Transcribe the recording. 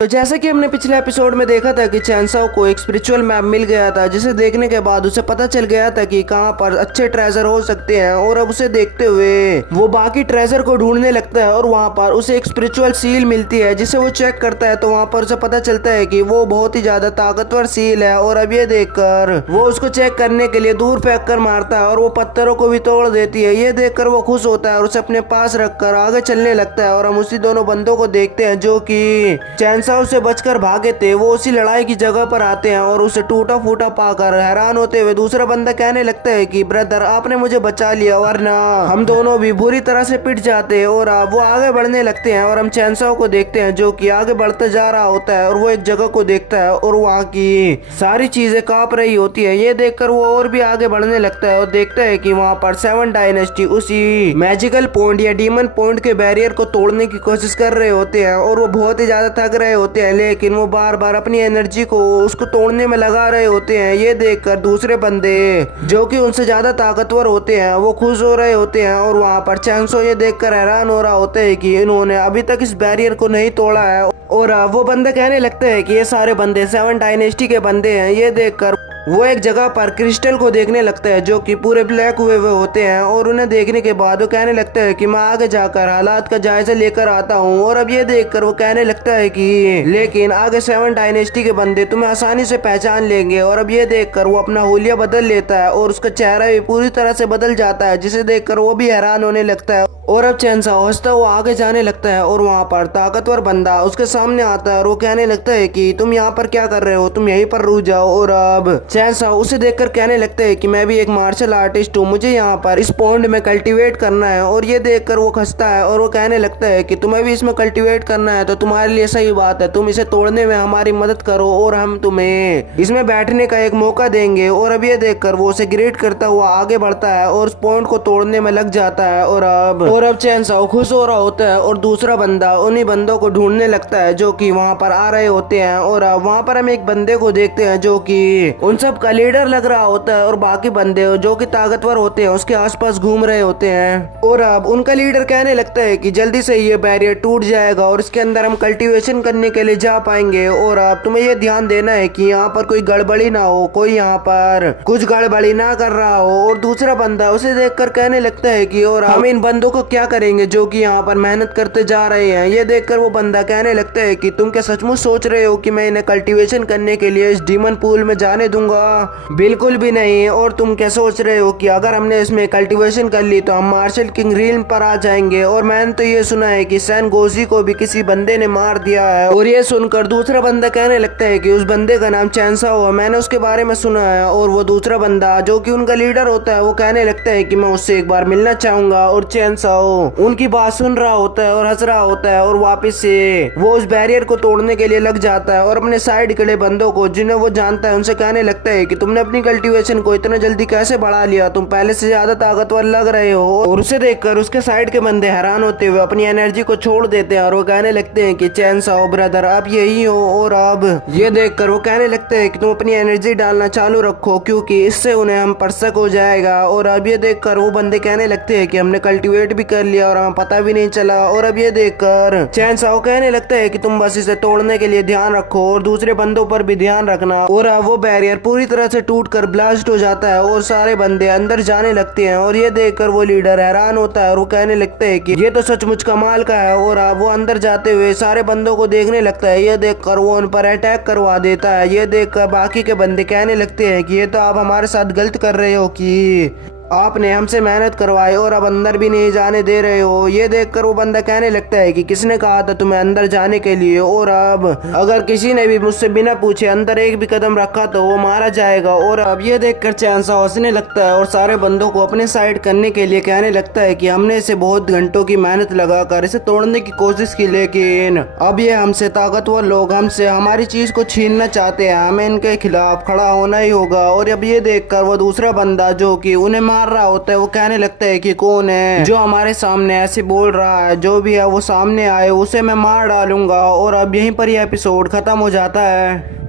तो जैसा कि हमने पिछले एपिसोड में देखा था कि चैनसाओ को एक स्पिरिचुअल मैप मिल गया था, जिसे देखने के बाद उसे पता चल गया था कि कहां पर अच्छे ट्रेजर हो सकते हैं। और अब उसे देखते हुए वो बाकी ट्रेजर को ढूंढने लगता है और वहां पर उसे एक स्पिरिचुअल सील मिलती है, जिसे वो चेक करता है। तो वहां पर उसे पता चलता है कि वो बहुत ही ज्यादा ताकतवर सील है। और अब ये देखकर वो उसको चेक करने के लिए दूर फेंक कर मारता है और वो पत्थरों को भी तोड़ देती है। ये देखकर वो खुश होता है और उसे अपने पास रखकर आगे चलने लगता है। और हम उसी दोनों बंदों को देखते हैं जो कि चैनसाओ से बचकर भागे थे। वो उसी लड़ाई की जगह पर आते हैं और उसे टूटा फूटा पाकर हैरान होते हुए दूसरा बंदा कहने लगता है कि ब्रदर, आपने मुझे बचा लिया, वरना हम दोनों भी बुरी तरह से पिट जाते। और वो आगे बढ़ने लगते हैं और हम चैनसाओ को देखते हैं जो कि आगे बढ़ता जा रहा होता है। और वो एक जगह को देखता है और वहाँ की सारी चीजें कांप रही होती है। ये देखकर वो और भी आगे बढ़ने लगता है और देखता है कि वहाँ पर 7 डायनेस्टी उसी मैजिकल पॉइंट या डीमन पॉइंट के बैरियर को तोड़ने की कोशिश कर रहे होते हैं। और वो बहुत ही ज्यादा थक रहे होते हैं, लेकिन वो बार बार अपनी एनर्जी को उसको तोड़ने में लगा रहे होते हैं। ये देखकर दूसरे बंदे जो कि उनसे ज्यादा ताकतवर होते हैं वो खुश हो रहे होते हैं। और वहाँ पर चैनसो ये देखकर हैरान हो रहा होता है कि इन्होंने अभी तक इस बैरियर को नहीं तोड़ा है। और वो बंदा कहने लगता है कि ये सारे बंदे 7 डायनेस्टी के बंदे हैं। ये देखकर वो एक जगह पर क्रिस्टल को देखने लगता है जो कि पूरे ब्लैक हुए हुए होते हैं। और उन्हें देखने के बाद वो कहने लगता है कि मैं आगे जाकर हालात का जायजा लेकर आता हूँ। और अब ये देखकर वो कहने लगता है कि लेकिन आगे 7 डायनेस्टी के बंदे तुम्हें आसानी से पहचान लेंगे। और अब ये देखकर वो अपना हुलिया बदल लेता है और उसका चेहरा भी पूरी तरह से बदल जाता है, जिसे देखकर वो भी हैरान होने लगता है। और अब चैनसाओ हंसता हुआ आगे जाने लगता है और वहाँ पर ताकतवर बंदा उसके सामने आता है और वो कहने लगता है कि तुम यहाँ पर क्या कर रहे हो, तुम यहीं पर रुक जाओ। और अब चैनसाओ उसे देखकर कहने लगता है कि मैं भी एक मार्शल आर्टिस्ट हूँ, मुझे यहाँ पर इस पॉइंट में कल्टीवेट करना है। और ये देखकर वो हंसता है और वो कहने लगता है कि तुम्हें भी इसमें कल्टीवेट करना है तो तुम्हारे लिए सही बात है, तुम इसे तोड़ने में हमारी मदद करो और हम तुम्हें इसमें बैठने का एक मौका देंगे। और अब ये देखकर वो उसे ग्रेट करता हुआ आगे बढ़ता है और उस पॉइंट को तोड़ने में लग जाता है। और अब चैनसाओ खुश हो रहा होता है और दूसरा बंदा उन्हीं बंदों को ढूंढने लगता है जो कि वहाँ पर आ रहे होते हैं। और वहाँ पर हम एक बंदे को देखते हैं जो कि उन सब का लीडर लग रहा होता है और बाकी बंदे जो कि ताकतवर होते हैं उसके आसपास घूम रहे होते हैं। और अब उनका लीडर कहने लगता है कि जल्दी से ये बैरियर टूट जाएगा और इसके अंदर हम कल्टीवेशन करने के लिए जा पाएंगे। और अब तुम्हें ये ध्यान देना है कि यहाँ पर कोई गड़बड़ी ना हो, कोई यहाँ पर कुछ गड़बड़ी ना कर रहा हो। और दूसरा बंदा उसे देखकर कहने लगता है कि और हम इन बंदों को क्या करेंगे जो कि यहाँ पर मेहनत करते जा रहे हैं। ये देखकर वो बंदा कहने लगता है कि तुम क्या सचमुच सोच रहे हो कि मैं इन्हें कल्टीवेशन करने के लिए इस डीमन पूल में जाने दूंगा? बिल्कुल भी नहीं। और तुम क्या सोच रहे हो कि अगर हमने इसमें कल्टीवेशन कर ली तो हम मार्शल किंग रिल्म पर आ जाएंगे? और मैंने तो ये सुना है कि सैन गोजी को भी किसी बंदे ने मार दिया है। और ये सुनकर दूसरा बंदा कहने लगता है कि उस बंदे का नाम चैनसाओ है, मैंने उसके बारे में सुना है। और वो दूसरा बंदा जो कि उनका लीडर होता है वो कहने लगता है कि मैं उससे एक बार मिलना चाहूंगा। और चैनसाओ उनकी बात सुन रहा होता है और हंस रहा होता है और वापस से वो उस बैरियर को तोड़ने के लिए लग जाता है। और अपने साइड खड़े बंदों को जिन्हें वो जानता है उनसे कहने लगता है कि तुमने अपनी कल्टीवेशन को इतना जल्दी कैसे बढ़ा लिया, तुम पहले से ज्यादा ताकतवर लग रहे हो। और उसे देखकर उसके साइड के बंदे हैरान होते हुए अपनी एनर्जी को छोड़ देते हैं और वो कहने लगते हैं कि चैनसाओ ब्रदर, आप यही हो। और अब ये देखकर वो कहने लगते हैं कि तुम अपनी एनर्जी डालना चालू रखो क्योंकि इससे उन्हें हम पर शक हो जाएगा। और अब ये देखकर वो बंदे कहने लगते हैं कि हमने कल्टीवेट भी कर लिया और हमें पता भी नहीं चला। और अब ये देखकर चैनसाओ कहने लगता है कि तुम बस इसे तोड़ने के लिए ध्यान रखो और दूसरे बंदों पर भी ध्यान रखना। और अब वो बैरियर पूरी तरह से टूटकर ब्लास्ट हो जाता है और सारे बंदे अंदर जाने लगते हैं। और ये देखकर वो लीडर हैरान होता है और वो कहने लगता है कि ये तो सचमुच कमाल का है। और अब वो अंदर जाते हुए सारे बंदों को देखने लगता है। ये देखकर वो उन पर अटैक करवा देता है। ये देखकर बाकी के बंदे कहने लगते हैं कि ये तो आप हमारे साथ गलत कर रहे हो कि आपने हमसे मेहनत करवाई और अब अंदर भी नहीं जाने दे रहे हो। ये देखकर वो बंदा कहने लगता है कि किसने कहा था तुम्हें अंदर जाने के लिए? और अब अगर किसी ने भी मुझसे बिना पूछे अंदर एक भी कदम रखा तो वो मारा जाएगा। और अब ये देखकर चैनसाओ हंसने लगता है और सारे बंदों को अपने साइड करने के लिए कहने लगता है कि हमने इसे बहुत घंटों की मेहनत लगाकर इसे तोड़ने की कोशिश की, लेकिन अब ये हमसे ताकतवर लोग हमसे हमारी चीज को छीनना चाहते हैं, हमें इनके खिलाफ खड़ा होना ही होगा। और अब ये देखकर वो दूसरा बंदा जो कि उन्हें मार रहा होता है वो कहने लगता है कि कौन है जो हमारे सामने ऐसे बोल रहा है, जो भी है वो सामने आए उसे मैं मार डालूंगा। और अब यहीं पर यह एपिसोड खत्म हो जाता है।